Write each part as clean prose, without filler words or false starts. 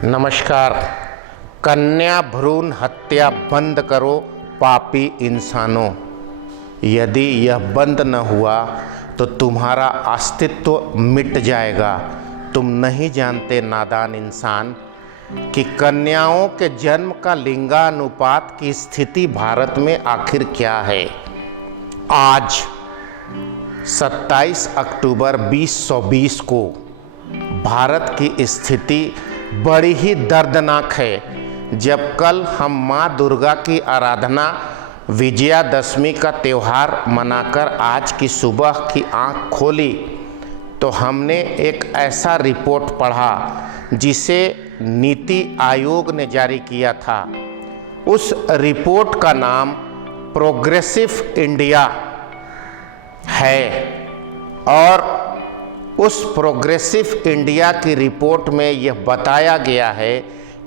नमस्कार। कन्या भ्रूण हत्या बंद करो पापी इंसानों। यदि यह बंद न हुआ तो तुम्हारा अस्तित्व मिट जाएगा। तुम नहीं जानते नादान इंसान कि कन्याओं के जन्म का लिंगानुपात की स्थिति भारत में आखिर क्या है। आज 27 अक्टूबर 2020 को भारत की स्थिति बड़ी ही दर्दनाक है। जब कल हम माँ दुर्गा की आराधना विजयादशमी का त्यौहार मनाकर आज की सुबह की आँख खोली तो हमने एक ऐसा रिपोर्ट पढ़ा जिसे नीति आयोग ने जारी किया था। उस रिपोर्ट का नाम प्रोग्रेसिव इंडिया है और उस प्रोग्रेसिव इंडिया की रिपोर्ट में यह बताया गया है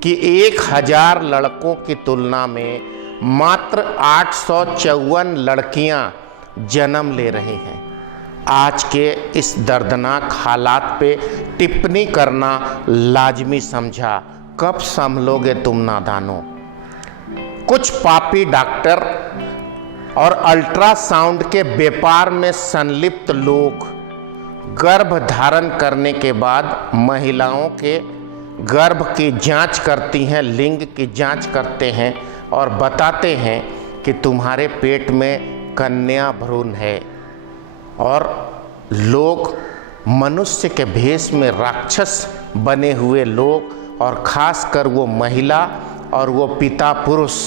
कि 1000 लड़कों की तुलना में मात्र 854 लड़कियां जन्म ले रही हैं। आज के इस दर्दनाक हालात पे टिप्पणी करना लाजमी समझा। कब संभलोगे तुम नादानों। कुछ पापी डॉक्टर और अल्ट्रासाउंड के व्यापार में संलिप्त लोग गर्भ धारण करने के बाद महिलाओं के गर्भ की जांच करती हैं, लिंग की जांच करते हैं और बताते हैं कि तुम्हारे पेट में कन्या भ्रूण है। और लोग मनुष्य के भेष में राक्षस बने हुए लोग और ख़ासकर वो महिला और वो पिता पुरुष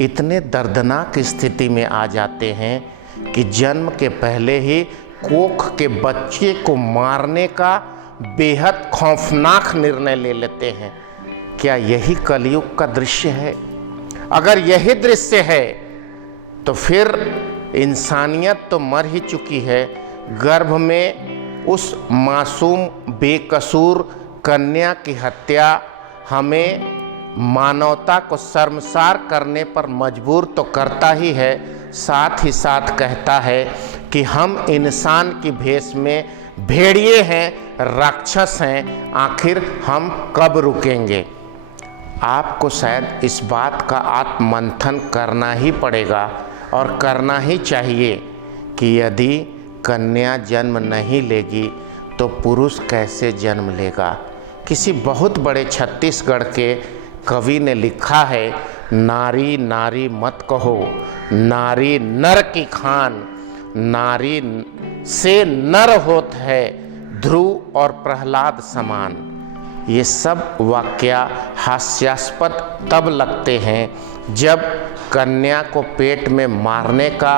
इतने दर्दनाक स्थिति में आ जाते हैं कि जन्म के पहले ही कोख के बच्चे को मारने का बेहद खौफनाक निर्णय ले लेते हैं। क्या यही कलयुग का दृश्य है? अगर यही दृश्य है तो फिर इंसानियत तो मर ही चुकी है। गर्भ में उस मासूम बेकसूर कन्या की हत्या हमें मानवता को शर्मसार करने पर मजबूर तो करता ही है, साथ ही साथ कहता है कि हम इंसान की भेष में भेड़िए हैं, राक्षस हैं। आखिर हम कब रुकेंगे? आपको शायद इस बात का आत्ममंथन करना ही पड़ेगा और करना ही चाहिए कि यदि कन्या जन्म नहीं लेगी तो पुरुष कैसे जन्म लेगा। किसी बहुत बड़े छत्तीसगढ़ के कवि ने लिखा है, नारी नारी मत कहो, नारी नर की खान, नारी से नर होत है ध्रुव और प्रहलाद समान। ये सब वाक्य हास्यास्पद तब लगते हैं जब कन्या को पेट में मारने का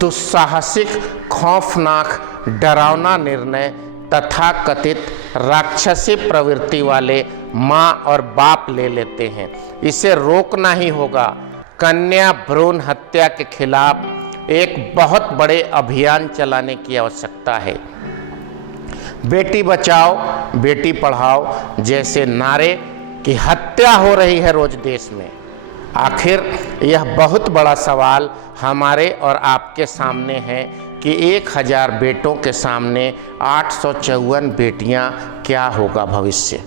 दुस्साहसिक, खौफनाक, डरावना निर्णय तथाकथित राक्षसी प्रवृत्ति वाले माँ और बाप ले लेते हैं। इसे रोकना ही होगा। कन्या भ्रूण हत्या के खिलाफ एक बहुत बड़े अभियान चलाने की आवश्यकता है। बेटी बचाओ बेटी पढ़ाओ जैसे नारे की हत्या हो रही है रोज देश में। आखिर यह बहुत बड़ा सवाल हमारे और आपके सामने है कि 1000 बेटों के सामने 854 बेटियां, क्या होगा भविष्य।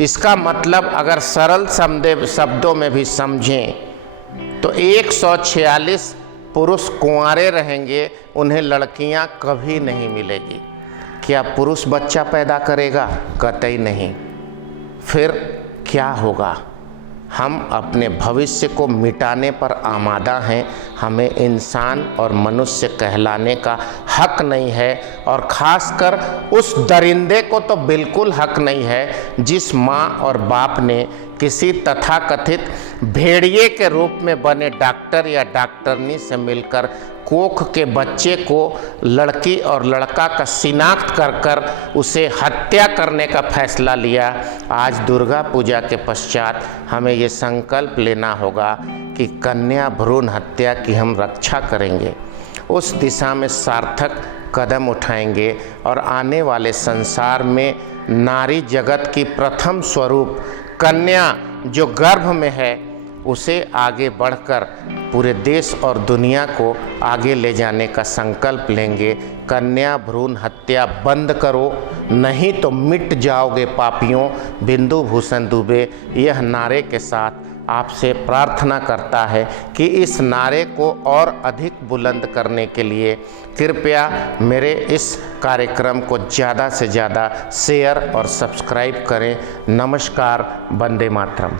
इसका मतलब अगर सरल शब्दों में भी समझें तो 146 पुरुष कुंवारे रहेंगे, उन्हें लड़कियां कभी नहीं मिलेगी। क्या पुरुष बच्चा पैदा करेगा? कतई नहीं। फिर क्या होगा? हम अपने भविष्य को मिटाने पर आमादा हैं। हमें इंसान और मनुष्य कहलाने का हक नहीं है और ख़ासकर उस दरिंदे को तो बिल्कुल हक नहीं है जिस माँ और बाप ने किसी तथाकथित भेड़िए के रूप में बने डॉक्टर या डॉक्टरनी से मिलकर कोख के बच्चे को लड़की और लड़का का शिनाख्त कर उसे हत्या करने का फैसला लिया। आज दुर्गा पूजा के पश्चात हमें ये संकल्प लेना होगा कि कन्या भ्रूण हत्या की हम रक्षा करेंगे, उस दिशा में सार्थक कदम उठाएंगे और आने वाले संसार में नारी जगत की प्रथम स्वरूप कन्या जो गर्भ में है उसे आगे बढ़कर पूरे देश और दुनिया को आगे ले जाने का संकल्प लेंगे। कन्या भ्रूण हत्या बंद करो, नहीं तो मिट जाओगे पापियों। बिंदु भूषण दुबे यह नारे के साथ आपसे प्रार्थना करता है कि इस नारे को और अधिक बुलंद करने के लिए कृपया मेरे इस कार्यक्रम को ज़्यादा से ज़्यादा शेयर और सब्सक्राइब करें। नमस्कार, वंदे मातरम।